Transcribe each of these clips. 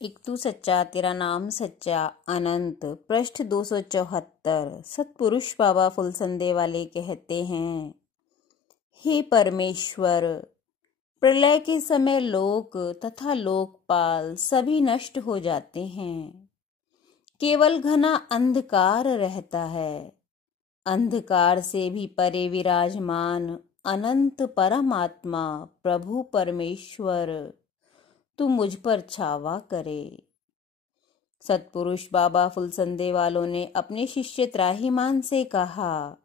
एक तू सच्चा तेरा नाम सच्चा अनंत। पृष्ठ 274। सतपुरुष बाबा फुलसंदे वाले कहते हैं, हे परमेश्वर, प्रलय के समय लोक तथा लोकपाल सभी नष्ट हो जाते हैं। केवल घना अंधकार रहता है। अंधकार से भी परे विराजमान अनंत परमात्मा प्रभु परमेश्वर तू मुझ पर छावा करे। सतपुरुष बाबा फुलसंदे वालों ने अपने शिष्य त्राहिमाम से कहा,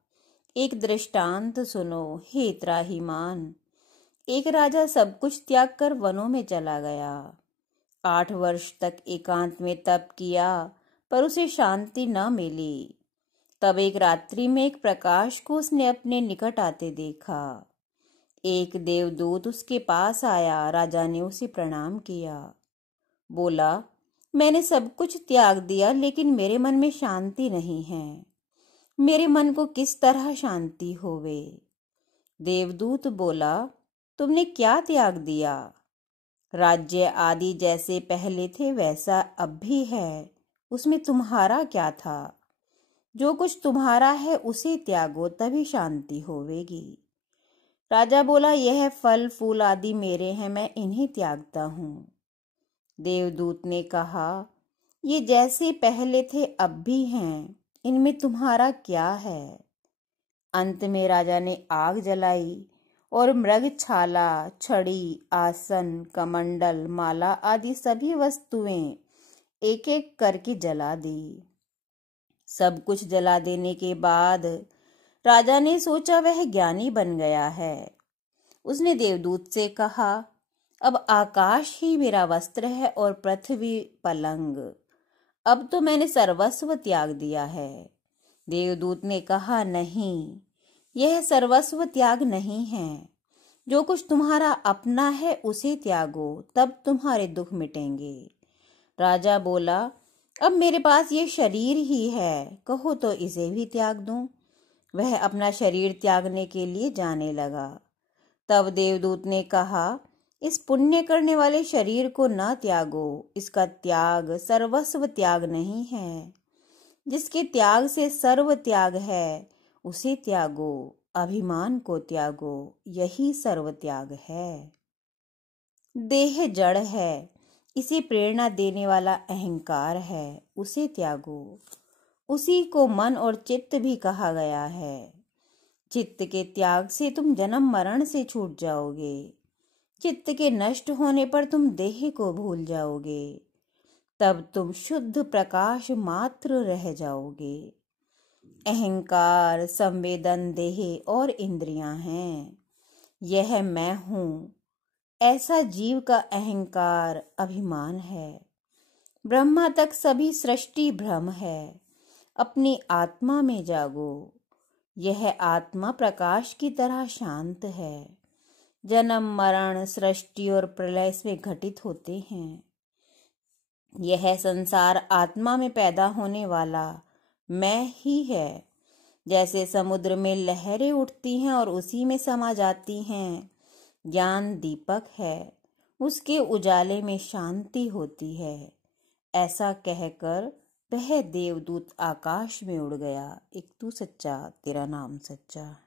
एक दृष्टांत सुनो हे त्राहिमाम। एक राजा सब कुछ त्याग कर वनों में चला गया। 8 वर्ष तक एकांत में तप किया, पर उसे शांति न मिली। तब एक रात्रि में एक प्रकाश को उसने अपने निकट आते देखा। एक देवदूत उसके पास आया। राजा ने उसे प्रणाम किया। बोला, मैंने सब कुछ त्याग दिया, लेकिन मेरे मन में शांति नहीं है। मेरे मन को किस तरह शांति होवे? देवदूत बोला, तुमने क्या त्याग दिया? राज्य आदि जैसे पहले थे वैसा अब भी है, उसमें तुम्हारा क्या था? जो कुछ तुम्हारा है उसे त्यागो, तभी शांति होवेगी। राजा बोला, यह फल फूल आदि मेरे हैं, मैं इन्हें त्यागता हूँ। देवदूत ने कहा, ये जैसे पहले थे अब भी हैं, इनमें तुम्हारा क्या है? अंत में राजा ने आग जलाई और मृगछाला, छड़ी, आसन, कमंडल, माला आदि सभी वस्तुएं एक एक करके जला दी। सब कुछ जला देने के बाद राजा ने सोचा वह ज्ञानी बन गया है। उसने देवदूत से कहा, अब आकाश ही मेरा वस्त्र है और पृथ्वी पलंग। अब तो मैंने सर्वस्व त्याग दिया है। देवदूत ने कहा, नहीं, यह सर्वस्व त्याग नहीं है। जो कुछ तुम्हारा अपना है उसे त्यागो, तब तुम्हारे दुख मिटेंगे। राजा बोला, अब मेरे पास ये शरीर ही है, कहो तो इसे भी त्याग दूं। वह अपना शरीर त्यागने के लिए जाने लगा। तब देवदूत ने कहा, इस पुण्य करने वाले शरीर को न त्यागो। इसका त्याग सर्वस्व त्याग नहीं है। जिसके त्याग से सर्व त्याग है उसे त्यागो। अभिमान को त्यागो, यही सर्व त्याग है। देह जड़ है, इसे प्रेरणा देने वाला अहंकार है, उसे त्यागो। उसी को मन और चित्त भी कहा गया है। चित्त के त्याग से तुम जन्म मरण से छूट जाओगे। चित्त के नष्ट होने पर तुम देह को भूल जाओगे। तब तुम शुद्ध प्रकाश मात्र रह जाओगे। अहंकार, संवेदन, देह और इंद्रियां हैं। यह मैं हूँ, ऐसा जीव का अहंकार अभिमान है। ब्रह्मा तक सभी सृष्टि भ्रम है। अपनी आत्मा में जागो। यह आत्मा प्रकाश की तरह शांत है। जन्म मरण, सृष्टि और प्रलय इसमें घटित होते हैं। यह संसार आत्मा में पैदा होने वाला मैं ही है। जैसे समुद्र में लहरें उठती हैं और उसी में समा जाती हैं, ज्ञान दीपक है, उसके उजाले में शांति होती है। ऐसा कहकर वह देवदूत आकाश में उड़ गया। एक तू सच्चा तेरा नाम सच्चा।